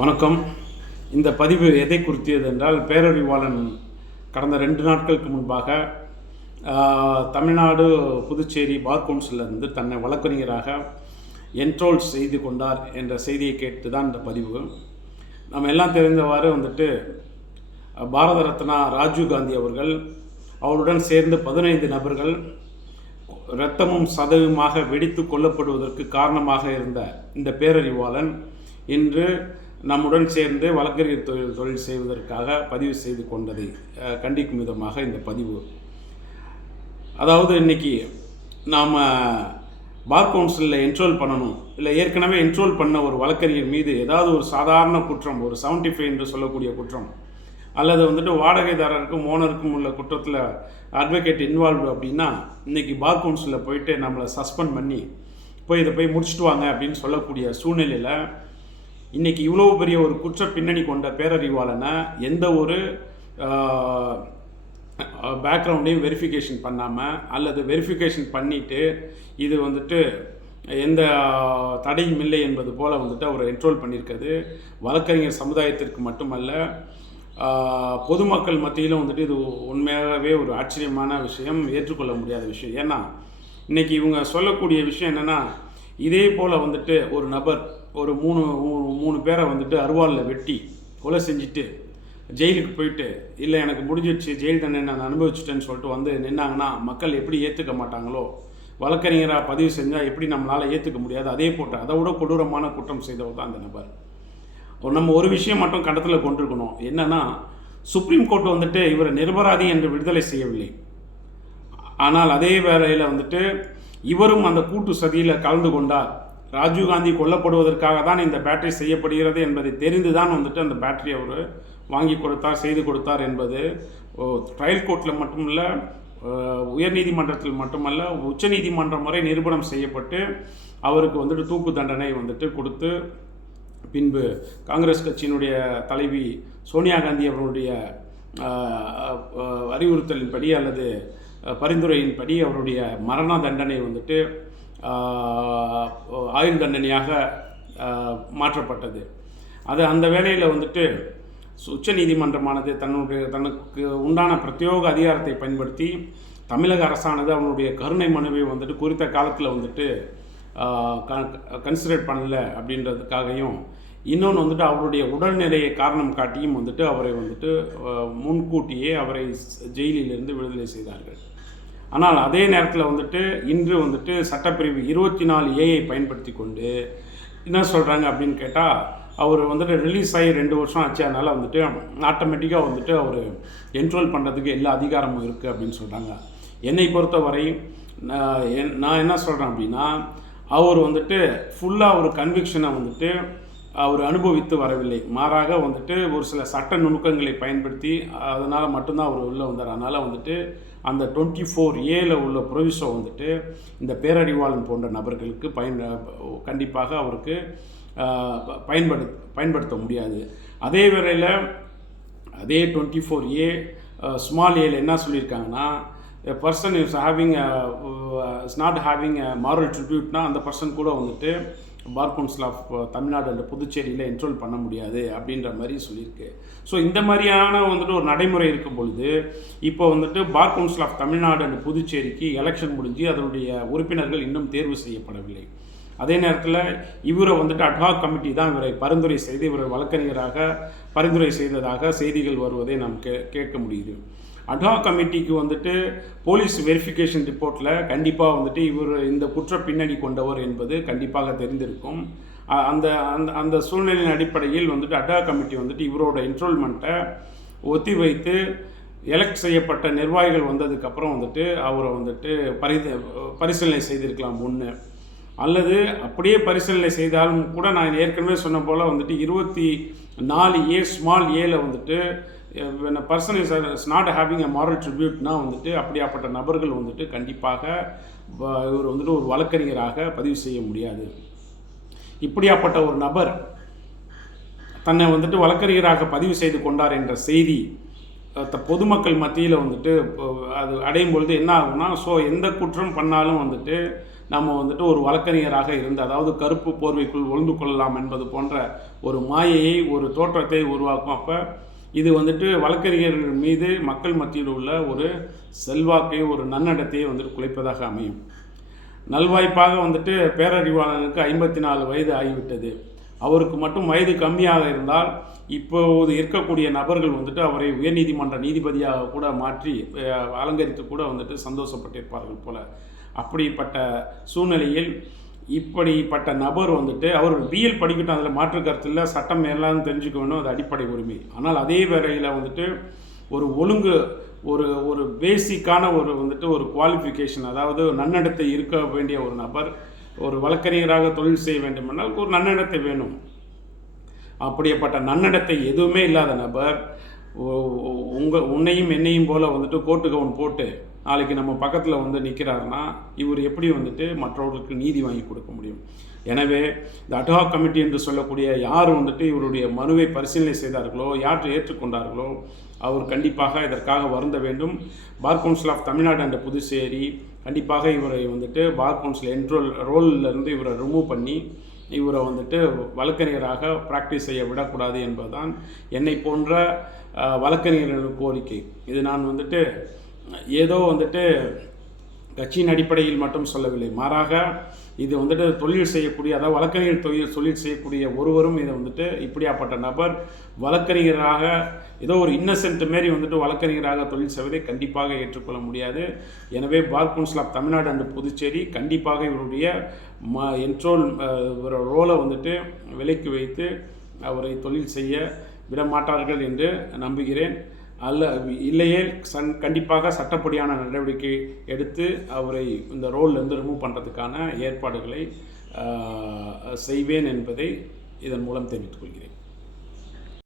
வணக்கம். இந்த பதிவு எதை குறித்தியது என்றால், பேரறிவாளன் கடந்த 2 நாட்களுக்கு முன்பாக தமிழ்நாடு, புதுச்சேரி பார் கவுன்சிலிருந்து தன்னை வழக்கறிஞராக என்ரோல் செய்து கொண்டார் என்ற செய்தியை கேட்டு தான் இந்த பதிவு. நம்ம எல்லாம் தெரிந்தவாறு பாரத ரத்னா ராஜீவ்காந்தி அவர்கள் அவருடன் சேர்ந்து 15 நபர்கள் இரத்தமும் சதவுமாக வெடித்து கொல்லப்படுவதற்கு காரணமாக இருந்த இந்த பேரறிவாளன் இன்று நம்முடன் சேர்ந்து வழக்கறிஞர் தொழில் செய்வதற்காக பதிவு செய்து கொண்டதை கண்டிக்கும் விதமாக இந்த பதிவு. அதாவது இன்றைக்கி நாம் பார் கவுன்சிலில் என்ரோல் பண்ணணும், இல்லை ஏற்கனவே என்ரோல் பண்ண ஒரு வழக்கறிஞர் மீது ஏதாவது ஒரு சாதாரண குற்றம், ஒரு 75 என்று சொல்லக்கூடிய குற்றம், அல்லது வாடகைதாரருக்கும் ஓனருக்கும் உள்ள குற்றத்தில் அட்வொகேட் இன்வால்வ்டு அப்படின்னா, இன்றைக்கி பார் கவுன்சிலில் போயிட்டு நம்மளை சஸ்பெண்ட் பண்ணி இதை முடிச்சுட்டு வாங்க அப்படின்னு சொல்லக்கூடிய சூழ்நிலையில் இன்றைக்கி இவ்வளோ பெரிய ஒரு குற்ற பின்னணி கொண்ட பேரறிவாளனை எந்த ஒரு பேக்ரவுண்டையும் வெரிஃபிகேஷன் பண்ணாமல், அல்லது வெரிஃபிகேஷன் பண்ணிவிட்டு இது எந்த தடையும் இல்லை என்பது போல் அவர் என்ரோல் பண்ணியிருக்கிறது வழக்கறிஞர் சமுதாயத்திற்கு மட்டுமல்ல, பொதுமக்கள் மத்தியிலும் இது உண்மையாகவே ஒரு ஆச்சரியமான விஷயம், ஏற்றுக்கொள்ள முடியாத விஷயம். ஏன்னா இன்றைக்கி இவங்க சொல்லக்கூடிய விஷயம் என்னென்னா, இதே போல் ஒரு நபர் ஒரு மூணு பேரை அருவாளில் வெட்டி கொலை செஞ்சுட்டு ஜெயிலுக்கு போயிட்டு, இல்லை எனக்கு முடிஞ்சிடுச்சு, ஜெயில் தண்டனை நான் அனுபவிச்சுட்டேன்னு சொல்லிட்டு நின்னாங்கன்னா மக்கள் எப்படி ஏற்றுக்க மாட்டாங்களோ, வழக்கறிஞராக பதிவு செஞ்சால் எப்படி நம்மளால் ஏற்றுக்க முடியாது, அதே போட்டு அதை விட கொடூரமான குற்றம் செய்தவர் தான் அந்த நபர். நம்ம ஒரு விஷயம் மட்டும் கண்டத்தில் கொண்டிருக்கணும், என்னென்னா சுப்ரீம் கோர்ட் இவரை நிரபராதி என்று விடுதலை செய்யவில்லை. ஆனால் அதே வேளையில் இவரும் அந்த கூட்டு சதியில் கலந்து கொண்டார். ராஜீவ்காந்தி கொல்லப்படுவதற்காக தான் இந்த பேட்டரி செய்யப்படுகிறது என்பதை தெரிந்து தான் அந்த பேட்டரி அவர் வாங்கி கொடுத்தார், செய்து கொடுத்தார் என்பது ட்ரையல் கோர்ட்டில் மட்டுமல்ல, உயர்நீதிமன்றத்தில் மட்டுமல்ல, உச்சநீதிமன்றம் வரை நிரூபணம் செய்யப்பட்டு அவருக்கு தூக்கு தண்டனை கொடுத்து, பின்பு காங்கிரஸ் கட்சியினுடைய தலைவி சோனியா காந்தி அவருடைய அறிவுறுத்தலின்படி அல்லது பரிந்துரையின்படி அவருடைய மரண தண்டனை ஆயுள் தண்டனையாக மாற்றப்பட்டது. அது அந்த வேளையில் உச்ச நீதிமன்றமானது தனக்கு உண்டான பிரத்யோக அதிகாரத்தை பயன்படுத்தி தமிழக அரசானது அவனுடைய கருணை மனுவை குறித்த காலத்தில் கன்சிடர் பண்ணல அப்படின்றதுக்காகவும், இன்னொன்று அவருடைய உடல்நிலையை காரணம் காட்டியும் அவரை முன்கூட்டியே அவரை ஜெயிலிலிருந்து விடுதலை செய்தார்கள். ஆனால் அதே நேரத்தில் இன்று சட்டப்பிரிவு 24A பயன்படுத்தி கொண்டு என்ன சொல்கிறாங்க அப்படின்னு கேட்டால், அவர் ரிலீஸ் ஆகி 2 வருஷம் ஆச்சு, அதனால் ஆட்டோமேட்டிக்காக அவர் என்ரோல் பண்ணுறதுக்கு எல்லா அதிகாரமும் இருக்குது அப்படின்னு சொல்கிறாங்க. என்னை பொறுத்தவரை நான் என்ன சொல்கிறேன் அப்படின்னா, அவர் ஃபுல்லாக ஒரு கன்விக்ஷனை அவர் அனுபவித்து வரவில்லை. மாறாக ஒரு சில சட்ட நுணுக்கங்களை பயன்படுத்தி அதனால் மட்டும்தான் அவர் உள்ளே வந்தார். அதனால் அந்த 24A உள்ள ப்ரொவிஷோ இந்த பேரறிவாளன் போன்ற நபர்களுக்கு கண்டிப்பாக அவருக்கு பயன்படுத்த முடியாது. அதே வேளையில் அதே 24A ஸ்மால் ஏல என்ன சொல்லியிருக்காங்கன்னா, a person is not having a moral tribute அந்த பர்சன் கூட bar council of Tamil Nadu and புதுச்சேரியில் என்ரோல் பண்ண முடியாது அப்படின்ற மாதிரி சொல்லியிருக்கு. ஸோ இந்த மாதிரியான ஒரு நடைமுறை இருக்கும் பொழுது இப்போ bar council of Tamil Nadu and புதுச்சேரிக்கு எலெக்ஷன் முடிஞ்சு அதனுடைய உறுப்பினர்கள் இன்னும் தேர்வு செய்யப்படவில்லை. அதே நேரத்தில் இவரை அட்ஹாக் கமிட்டி தான் இவரை பரிந்துரை செய்து இவரை வழக்கறிஞராக பரிந்துரை செய்ததாக செய்திகள் வருவதை நாம் கேட்க முடியுது. அட்ஹாக் கமிட்டிக்கு போலீஸ் வெரிஃபிகேஷன் ரிப்போர்ட்டில் கண்டிப்பாக இவர் இந்த குற்ற பின்னணி கொண்டவர் என்பது கண்டிப்பாக தெரிந்திருக்கும். அந்த அந்த அந்த சூழ்நிலையின் அடிப்படையில் அட்ஹாக் கமிட்டி இவரோட என்ரோல்மெண்ட்டை ஒத்தி வைத்து எலெக்ட் செய்யப்பட்ட நிர்வாகிகள் வந்ததுக்கப்புறம் அவரை பரிசீலனை செய்திருக்கலாம் ஒன்று. அல்லது அப்படியே பரிசீலனை செய்தாலும் கூட நான் ஏற்கனவே சொன்ன போல் 24A ஸ்மால் ஏல when a person is not having a moral tribute அப்படியாப்பட்ட நபர்கள் கண்டிப்பாக இவர் ஒரு வழக்கறிஞராக பதிவு செய்ய முடியாது. இப்படியாப்பட்ட ஒரு நபர் தன்னை வழக்கறிஞராக பதிவு செய்து கொண்டார் என்ற செய்தி பொதுமக்கள் மத்தியில் அது அடையும் பொழுது என்ன ஆகும்னா, ஸோ எந்த குற்றம் பண்ணாலும் நம்ம வந்துட்டு ஒரு வழக்கறிஞராக இருந்து, அதாவது கருப்பு போர்வைக்குள் ஒளிந்து கொள்ளலாம் என்பது போன்ற ஒரு மாயையை, ஒரு தோற்றத்தை உருவாக்கும். அப்போ இது வந்துட்டு வழக்கறிஞர்கள் மீது மக்கள் மத்தியில் உள்ள ஒரு செல்வாக்கை, ஒரு நன்னடத்தையை வந்துட்டு குலைப்பதாக அமையும். நல்வாய்ப்பாக வந்துட்டு பேரறிவாளனுக்கு 54 வயது ஆகிவிட்டது. அவருக்கு மட்டும் வயது கம்மியாக இருந்தால் இப்போது இருக்கக்கூடிய நபர்கள் வந்துட்டு அவரை உயர்நீதிமன்ற நீதிபதியாக கூட மாற்றி அலங்கரித்து கூட வந்துட்டு சந்தோஷப்பட்டிருப்பார்கள் போல. அப்படிப்பட்ட சூழ்நிலையில் இப்படிப்பட்ட நபர் வந்துட்டு அவர் பிஎல் படிக்கட்டும், அதில் மாற்று கருத்து இல்லை, சட்டம் எல்லாம் தெரிஞ்சுக்க வேணும், அது அடிப்படை உரிமை. ஆனால் அதே வேளையில் வந்துட்டு ஒரு ஒழுங்கு, ஒரு ஒரு பேசிக்கான வந்துட்டு ஒரு குவாலிஃபிகேஷன், அதாவது நன்னடத்தை இருக்க வேண்டிய ஒரு நபர் ஒரு வழக்கறிஞராக தொழில் செய்ய வேண்டுமென்றால் ஒரு நன்னடத்தை வேணும். அப்படிப்பட்ட நன்னடத்தை எதுவுமே இல்லாத நபர் உன்னையும் என்னையும் போல் வந்துட்டு கோட்டு கவுன் போட்டு நாளைக்கு நம்ம பக்கத்தில் வந்து நிற்கிறாருன்னா இவர் எப்படி வந்துட்டு மற்றவர்களுக்கு நீதி வாங்கி கொடுக்க முடியும்? எனவே இந்த அட்ஹாக் கமிட்டி என்று சொல்லக்கூடிய யார் வந்துட்டு இவருடைய மனுவை பரிசீலனை செய்தார்களோ, யார் ஏற்றுக்கொண்டார்களோ அவர் கண்டிப்பாக இதற்காக வருந்த வேண்டும். Bar council of Tamil Nadu and Puducherry கண்டிப்பாக இவரை வந்துட்டு பார் கவுன்சில் ரோலிருந்து இவரை ரிமூவ் பண்ணி இவரை வந்துட்டு வழக்கறிஞராக ப்ராக்டிஸ் செய்ய விடக்கூடாது என்பதுதான் என்னை போன்ற வழக்கறிஞர்களின் கோரிக்கை. இது நான் வந்துட்டு ஏதோ வந்துட்டு கட்சியின் அடிப்படையில் மட்டும் சொல்லவில்லை, மாறாக இது வந்துட்டு தொழில் செய்யக்கூடிய, அதாவது வழக்கறிஞர் தொழில் செய்யக்கூடிய ஒருவரும் இதை வந்துட்டு இப்படியாப்பட்ட நபர் வழக்கறிஞராக ஏதோ ஒரு இன்னசென்ட் மாரி வந்துட்டு வழக்கறிஞராக தொழில் செய்வதை கண்டிப்பாக ஏற்றுக்கொள்ள முடியாது. எனவே bar council of Tamil Nadu and Puducherry கண்டிப்பாக இவருடைய ரோலை வந்துட்டு விலக்கி வைத்து அவரை தொழில் செய்ய விடமாட்டார்கள் என்று நம்புகிறேன். இல்லையே கண்டிப்பாக சட்டப்படியான நடவடிக்கை எடுத்து அவரை இந்த ரோல்லேருந்து ரிமூவ் பண்ணுறதுக்கான ஏற்பாடுகளை செய்வேன் என்பதை இதன் மூலம் தெரிவித்துக் கொள்கிறேன்.